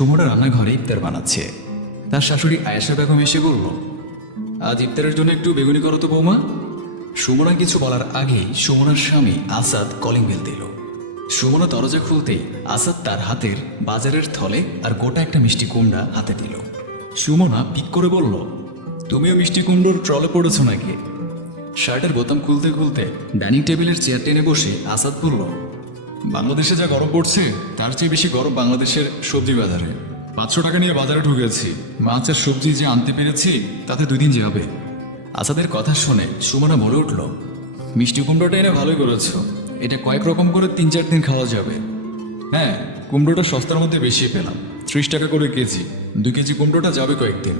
সুমনা রান্নাঘরে ইফতার বানাচ্ছে। তার শাশুড়ি আয়েশা বেগম এসে বলল, আজ ইফতারের জন্য একটু বেগুনি করো তো বৌমা। সুমনা কিছু বলার আগেই সুমনার স্বামী আসাদ কলিং বেল দিল। সুমনা দরজা খুলতেই আসাদ তার হাতের বাজারের থলে আর গোটা একটা মিষ্টি কুমড়া হাতে দিল। সুমনা পিক করে বলল, তুমিও মিষ্টি কুমড়োর ট্রলে পড়েছো নাকি? শার্টের বোতাম খুলতে খুলতে ডাইনিং টেবিলের চেয়ার টেনে বসে আসাদ বলল বাংলাদেশে যা গরম পড়ছে, তার চেয়ে বেশি গরম বাংলাদেশের সবজি বাজারে। পাঁচশো টাকা নিয়ে বাজারে ঢুকেছি। মাছ আর সবজি যে আনতে পেরেছি, তাতে দুই দিন যাবে আসাদের কথা শুনে সুমনা বলে উঠল, মিষ্টি কুমড়োটা এনে ভালোই করেছ। এটা কয়েক রকম করে তিন চার দিন খাওয়া যাবে। হ্যাঁ কুমড়োটা সস্তার মধ্যে বেশি পেলাম, ত্রিশ টাকা করে কেজি। দুই কেজি কুমড়োটা যাবে কয়েকদিন।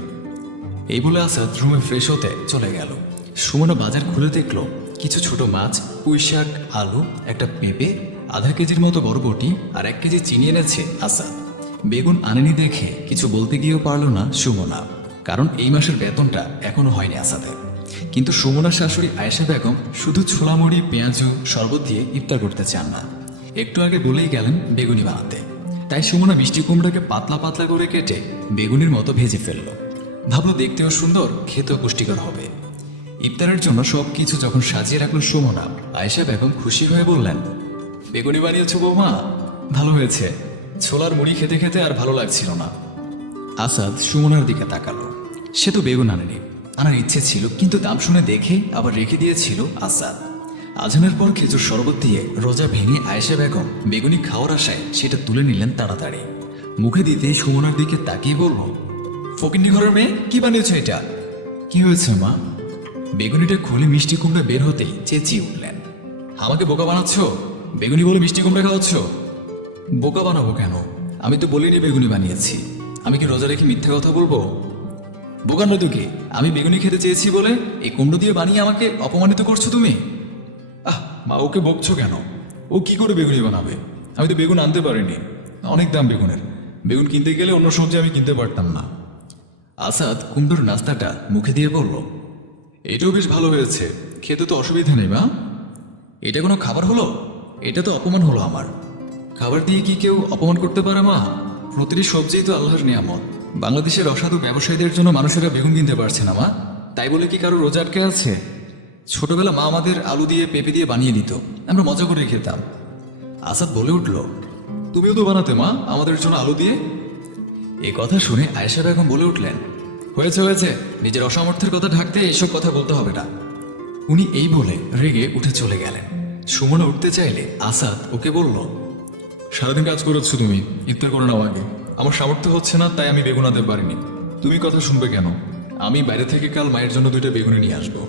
এই বলে আসাদ রুমে ফ্রেশ হতে চলে গেল। সুমনা বাজার খুলে দেখল, কিছু ছোট মাছ পুঁই শাক আলু, একটা পেঁপে আধা কেজির মতো বরবটি আর এক কেজি চিনি এনেছে আসাদ। বেগুন আনেনি দেখে কিছু বলতে গিয়েও পারল না সুমনা। কারণ এই মাসের বেতনটা এখনও হয়নি আসাদের। কিন্তু সুমনা শাশুড়ি আয়েশা বেগম শুধু ছোলামুড়ি, পেঁয়াজু, শরবত দিয়ে ইফতার করতে চান না। একটু আগে বলেই গেলেন বেগুনি বানাতে। তাই সুমনা মিষ্টি কুমড়াকে পাতলা পাতলা করে কেটে বেগুনির মতো ভেজে ফেলল। ভাবলো দেখতেও সুন্দর, খেতেও পুষ্টিকর হবে। ইফতারের জন্য সব কিছু যখন সাজিয়ে রাখল সুমনা, আয়েশা বেগম খুশি হয়ে বললেন বেগুনি বানিয়েছো বৌমা ভালো হয়েছে। ছোলার মুড়ি খেতে খেতে আর ভালো লাগছিল না। আসাদ সুমনার দিকে তাকালো। সে তো বেগুন আনেনি। আনার ইচ্ছে ছিল, কিন্তু দাম শুনে দেখে আবার রেখে দিয়েছিল আসাদ। আজানের পর খেজুর শরবত দিয়ে রোজা ভেঙে আয়েশা বেগম বেগুনি খাওয়ার আশায় সেটা তুলে নিলেন তাড়াতাড়ি। মুখে দিতে সুমনার দিকে তাকিয়ে বলল, ফকিন্নি ঘরের মেয়ে, কি বানিয়েছো এটা? কি হয়েছে, মা? বেগুনিটা খুলে মিষ্টি কুমড়া বের হতেই চেঁচিয়ে উঠলেন। আমাকে বোকা বানাচ্ছ? বেগুনি বলে মিষ্টি কুমড়া খাওয়াচ্ছ? বোকা বানাবো কেন? আমি তো বলিনি বেগুনি বানিয়েছি। আমি কি রোজা রেখে মিথ্যা কথা বলব? বোকা নয় কি? আমি বেগুনি খেতে চেয়েছি বলে এই কুমড়ো দিয়ে বানিয়ে আমাকে অপমানিত করছ তুমি? আহ, মা, ওকে বকছো কেন? ও কি করে বেগুনি বানাবে? আমি তো বেগুন আনতে পারিনি। অনেক দাম বেগুনের। বেগুন কিনতে গেলে অন্য সবজি আমি কিনতে পারতাম না। আসাদ কুমড়োর নাস্তাটা মুখে দিয়ে বলল, এটাও বেশ ভালো হয়েছে। খেতে তো অসুবিধা নেই মা। এটা কোনো খাবার হলো? এটা তো অপমান হলো আমার। খাবার দিয়ে কি কেউ অপমান করতে পারে, মা? প্রতিটি সবজিই তো আল্লাহর নিয়ামত। বাংলাদেশের অসাধু ব্যবসায়ীদের জন্য মানুষেরা বেগুন কিনতে পারছে না, মা। তাই বলে কি কারও রোজা আটকে আছে? ছোটবেলা মা আমাদের আলু দিয়ে, পেঁপে দিয়ে বানিয়ে দিত। আমরা মজা করে খেতাম। আসাদ বলে উঠল, তুমিও তো বানাতে, মা, আমাদের জন্য আলু দিয়ে? এই কথা শুনে আয়েশা বেগম বলে উঠলেন, হয়েছে হয়েছে। নিজের অসামর্থ্যের কথা ঢাকতে এইসব কথা বলতে হবে না। উনি এই বলে রেগে উঠে চলে গেলেন। সুমনা উঠতে চাইলে আসাদ ওকে বলল, সারাদিন কাজ করেছ তুমি, ইফতার করে নাও আগে। আমার সামর্থ্য হচ্ছে না, তাই আমি বেগুন আনতে পারিনি তুমি কথা শুনবে কেন? আমি বাইরে থেকে কাল মায়ের জন্য দুইটা বেগুনি নিয়ে আসব।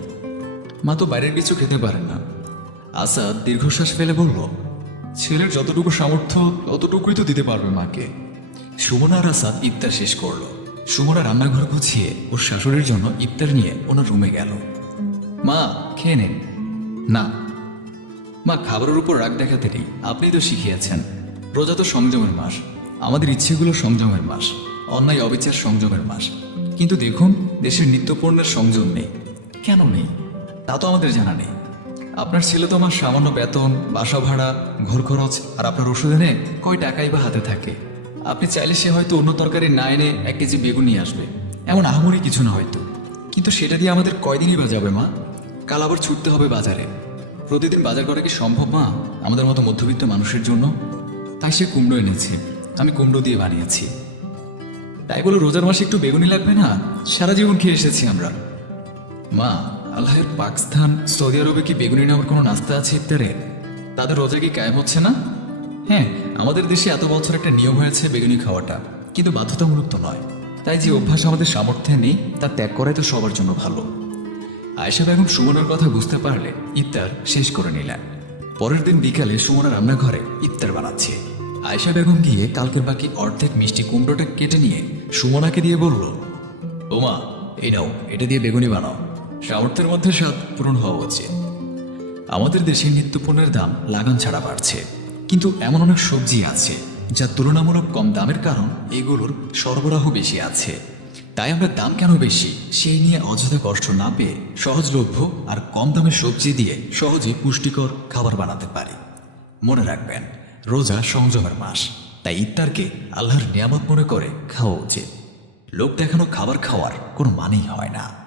মা তো বাইরের কিছু খেতে পারে না। আসাদ দীর্ঘশ্বাস ফেলে বলল, ছেলের যতটুকু সামর্থ্য, ততটুকুই তো দিতে পারবে মাকে। সুমনা আর আসাদ ইফতার শেষ করল। সুমনা রান্নাঘর গুছিয়ে ওর শাশুড়ির জন্য ইফতার নিয়ে ওনার রুমে গেল। মা, খেয়ে নিন। না। মা, খাবারের উপর রাগ দেখাতে নেই। আপনি তো শিখিয়েছেন। রোজা তো সংযমের মাস। আমাদের ইচ্ছেগুলো সংযমের মাস। অন্যায়, অবিচার সংযমের মাস। কিন্তু দেখুন, দেশের নিত্যপণ্যের সংযম নেই। কেন নেই? তা তো আমাদের জানা নেই। আপনার ছেলে তো আমার সামান্য বেতন, বাসা ভাড়া, ঘর খরচ আর আপনার ওষুধ এনে কয় টাকাই বা হাতে থাকে। আপনি চাইলে সে হয়তো অন্য তরকারি না এনে এক কেজি বেগুন নিয়ে আসবে। এমন আহামরি কিছু না হয়তো। কিন্তু সেটা দিয়ে আমাদের কয়দিনই বা যাবে মা? কাল আবার ছুটতে হবে বাজারে। প্রতিদিন বাজার করা কি সম্ভব, মা? আমাদের মতো মধ্যবিত্ত মানুষের জন্য? তাই সে কুমড়ো এনেছে। আমি কুমড়ো দিয়ে বানিয়েছি। তাই বলে রোজার মাসে একটু বেগুনি লাগবে না? সারা জীবন খেয়ে এসেছি আমরা। মা, আল্লাহের পাকিস্তান সৌদি আরবে কি বেগুনি নামের কোনো নাস্তা আছে ইফতারে? তাদের রোজা কি কায়েম হচ্ছে না? হ্যাঁ আমাদের দেশে এত বছর একটা নিয়ম হয়েছে বেগুনি খাওয়াটা। কিন্তু বাধ্যতামূলক তো নয়। তাই যে অভ্যাস আমাদের সামর্থ্যে নেই, তা ত্যাগ করাই তো সবার জন্য ভালো। আয়েশা বেগম সুমনার কথা বুঝতে পারলে ইফতার শেষ করে নিলেন। পরের দিন বিকালে সুমনা রান্নাঘরে ইফতার বানাচ্ছে। আয়েশা বেগম গিয়ে কালকের বাকি অর্ধেক মিষ্টি কুমড়োটা কেটে নিয়ে সুমনাকে দিয়ে বলল, ওমা, এই নাও, এটা দিয়ে বেগুনি বানাও। সামর্থ্যের মধ্যে স্বাদ পূরণ হওয়া উচিত। আমাদের দেশে নিত্যপণ্যের দাম লাগান ছাড়া বাড়ছে। কিন্তু এমন অনেক সবজি আছে যা তুলনামূলক কম দামের কারণ এগুলোর সরবরাহ বেশি আছে। তাই আমরা দাম কেন বেশি? সেই নিয়ে অযথা কষ্ট না পেয়ে সহজলভ্য আর কম দামে সবজি দিয়ে সহজে পুষ্টিকর খাবার বানাতে পারি। মনে রাখবেন, রোজা সংযমের মাস। তাই ইফতারকে আল্লাহর নিয়ামত মনে করে খাওয়া উচিত। লোক দেখানো খাবার খাওয়ার কোনো মানেই হয় না।